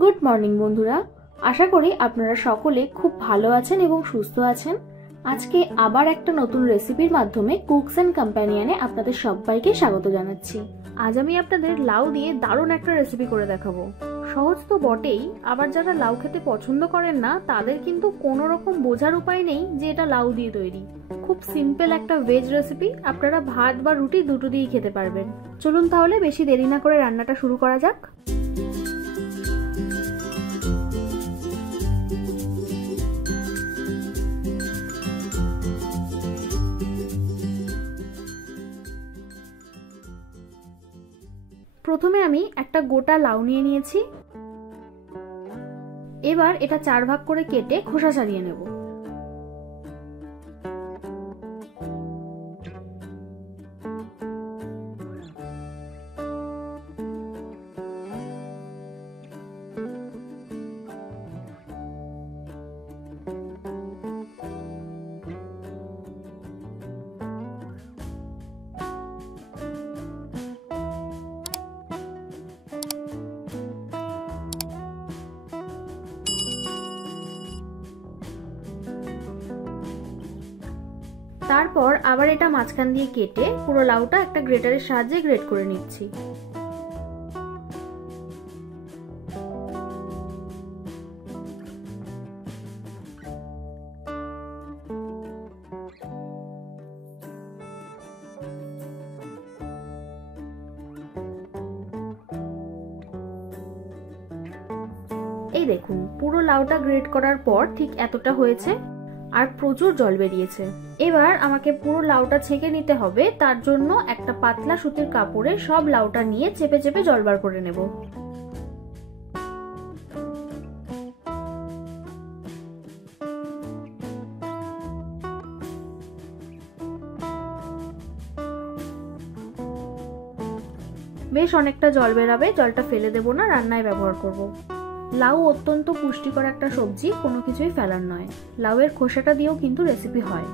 Good morning বন্ধুরা, আশা করি আপনারা সকলে খুব ভালো আছেন এবং সুস্থ আছেন। আজকে আবার একটা নতুন রেসিপির মাধ্যমে কুকস এন্ড কম্প্যানিয়নে আপনাদের সবাইকে স্বাগত জানাচ্ছি। আজ আমি আপনাদের লাউ দিয়ে দারুণ একটা রেসিপি করে দেখাবো। সহজ তো বটেই, আবার যারা লাউ খেতে পছন্দ করেন না তাদের কিন্তু কোনো রকম বোঝার উপায় নেই যে এটা লাউ দিয়ে তৈরি। খুব সিম্পল একটা ভেজ রেসিপি, আপনারা ভাত বা রুটি দুটো দিয়েই খেতে পারবেন। চলুন তাহলে বেশি দেরি না করে রান্নাটা শুরু করা যাক। প্রথমে আমি একটা গোটা লাউ নিয়ে নিয়েছি। এবার এটা 4 ভাগ করে কেটে খোসা ছাড়িয়ে নেব। তারপর আবার এটা মাঝখান দিয়ে কেটে পুরো লাউটা একটা গ্রেটারের সাহায্যে গ্রেট করে নিচ্ছি। এই দেখুন, পুরো লাউটা গ্রেট করার পর ঠিক এতটা হয়েছে আর প্রচুর জল বেরিয়েছে। এবার আমাকে পুরো লাউটা ছেঁকে নিতে হবে, তার জন্য একটা পাতলা সুতির কাপড়ে সব লাউটা নিয়ে চেপে চেপে জল বার করে নেব। বেশ অনেকটা জল বেরাবে, জলটা ফেলে দেবো না, রান্নায় ব্যবহার করব। লাউ অত্যন্ত পুষ্টিকর একটা সবজি, কোনো কিছুই ফেলার নয়। লাউয়ের খোসাটা দিয়েও কিন্তু রেসিপি হয়।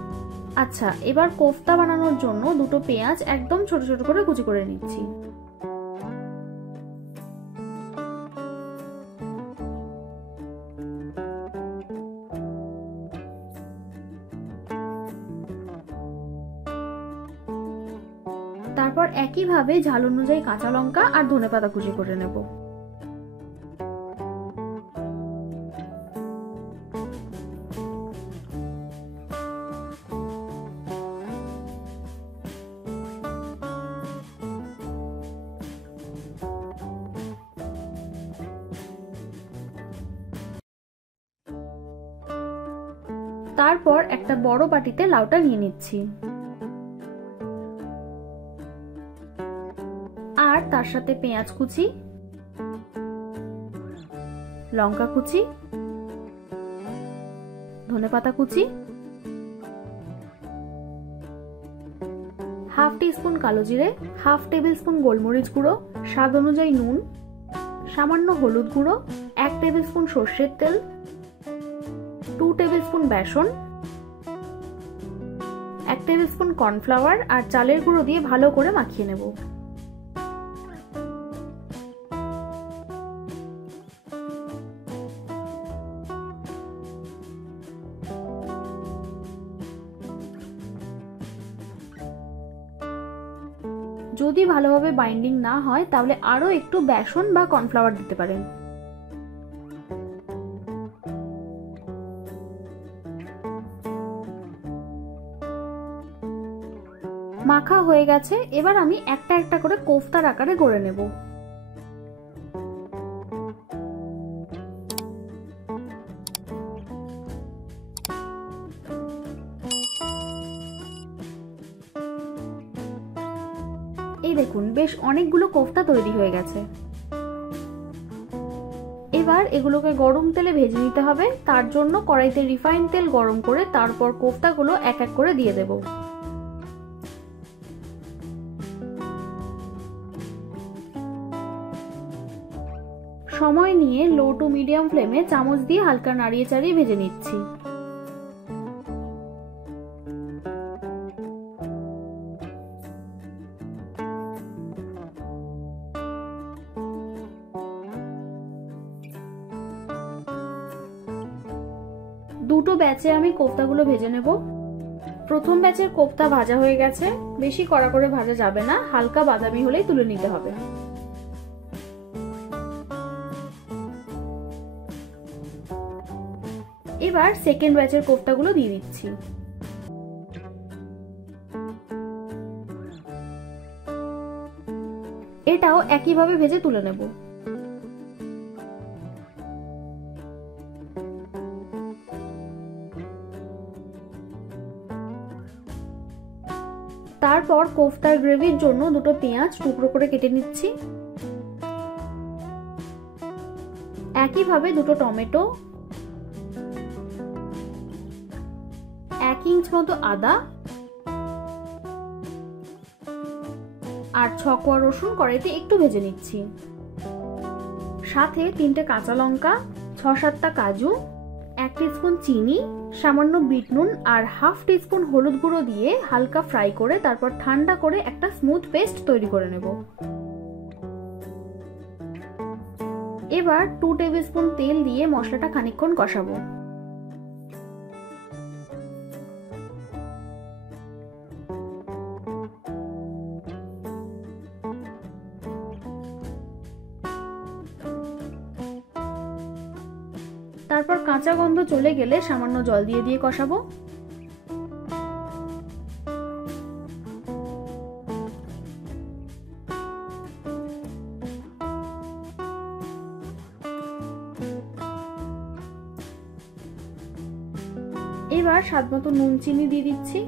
আচ্ছা, এবার কোফতা বানানোর জন্য দুটো পেঁয়াজ একদম ছোট ছোট করে কুচি করে নিচ্ছি। তারপর একইভাবে ঝাল অনুযায়ী কাঁচা লঙ্কা আর ধনেপাতা কুচি করে নেব। তারপর একটা বড় বাটিতে লাউটা নিয়ে নিচ্ছি আর তার সাথে পেঁয়াজ কুচি, লঙ্কা কুচি, ধনেপাতা কুচি, হাফ টিস্পুন কালো জিরে, হাফ টেবিল স্পুন গোলমরিচ গুঁড়ো, স্বাদ অনুযায়ী নুন, সামান্য হলুদ গুঁড়ো, 1 টেবিল স্পুন সর্ষের তেল, 2 টেবিল স্পুন বেসন, 1 টেবিল স্পুন কর্নফ্লাওয়ার আর চালের গুঁড়ো দিয়ে ভালো করে মাখিয়ে নেব। যদি ভালোভাবে বাইন্ডিং না হয় তাহলে আরো একটু বেসন বা কর্নফ্লাওয়ার দিতে পারেন। মাখা হয়ে গেছে, এবার আমি একটা একটা করে কোফতার আকারে গড়ে নেব। এই দেখুন, বেশ অনেকগুলো কোফতা তৈরি হয়ে গেছে। এবার এগুলোকে গরম তেলে ভেজে নিতে হবে। তার জন্য কড়াইতে রিফাইন তেল গরম করে তারপর কোফতাগুলো এক এক করে দিয়ে দেব। সময় নিয়ে লো টু মিডিয়াম ফ্লেমে চামচ দিয়ে হালকা নাড়িয়ে চাড়িয়ে ভেজে নিচ্ছি। দুটো ব্যাচে আমি কোফতাগুলো ভেজে নেব। প্রথম ব্যাচের কোফতা ভাজা হয়ে গেছে। বেশি কড়া করে ভাজা যাবে না, হালকা বাদামি হলেই তুলে নিতে হবে। এবার সেকেন্ড ব্যাচের কোফতাগুলো দিয়ে দিচ্ছি। এটাও একইভাবে ভেজে তুলে নেব। তারপর কোফতার গ্রেভির জন্য দুটো পেঁয়াজ টুকরো করে কেটে নিচ্ছি। একইভাবে দুটো টমেটো, 1 ইঞ্চ মতো আদা আর 6 কোয়া রসুন কড়াইতে একটু ভেজে নিচ্ছি। সাথে 3টে কাঁচা লঙ্কা, 6-7টা কাজু, 1 টিস্পুন চিনি, সামান্য বিট নুন আর হাফ টিস্পুন হলুদ গুঁড়ো দিয়ে হালকা ফ্রাই করে তারপর ঠান্ডা করে একটা স্মুথ পেস্ট তৈরি করে নেব। এবার 2 টেবিলস্পুন তেল দিয়ে মশলাটা খানিকক্ষণ কষাবো। তারপর কাঁচা গন্ধ চলে গেলে সামান্য জল দিয়ে কষাবো। এবার স্বাদমতো নুন চিনি দিয়ে দিচ্ছি।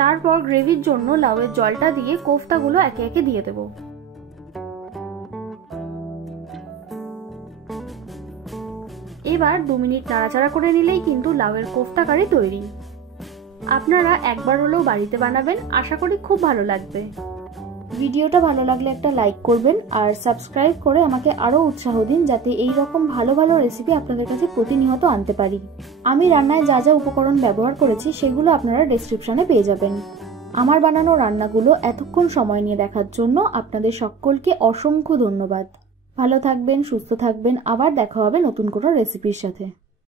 তারপর গ্রেভির জন্য লাউয়ের জলটা দিয়ে কোফতাগুলো একে একে দিয়ে দেব। এবার 2 মিনিট নাড়াচাড়া করে নিলেই কিন্তু লাউয়ের কোফতা কারি তৈরি। আপনারা একবার হলেও বাড়িতে বানাবেন, আশা করি খুব ভালো লাগবে। ভিডিওটা ভালো লাগলে একটা লাইক করবেন আর সাবস্ক্রাইব করে আমাকে আরো উৎসাহ দিন যাতে এই রকম ভালো ভালো রেসিপি আপনাদের কাছে প্রতিনিয়ত আনতে পারি। আমি রান্নায় যা যা উপকরণ ব্যবহার করেছি সেগুলো আপনারা ডেসক্রিপশনে পেয়ে যাবেন। আমার বানানো রান্নাগুলো এতক্ষণ সময় নিয়ে দেখার জন্য আপনাদের সকলকে অসংখ্য ধন্যবাদ। ভালো থাকবেন, সুস্থ থাকবেন, আবার দেখা হবে নতুন কোনো রেসিপির সাথে।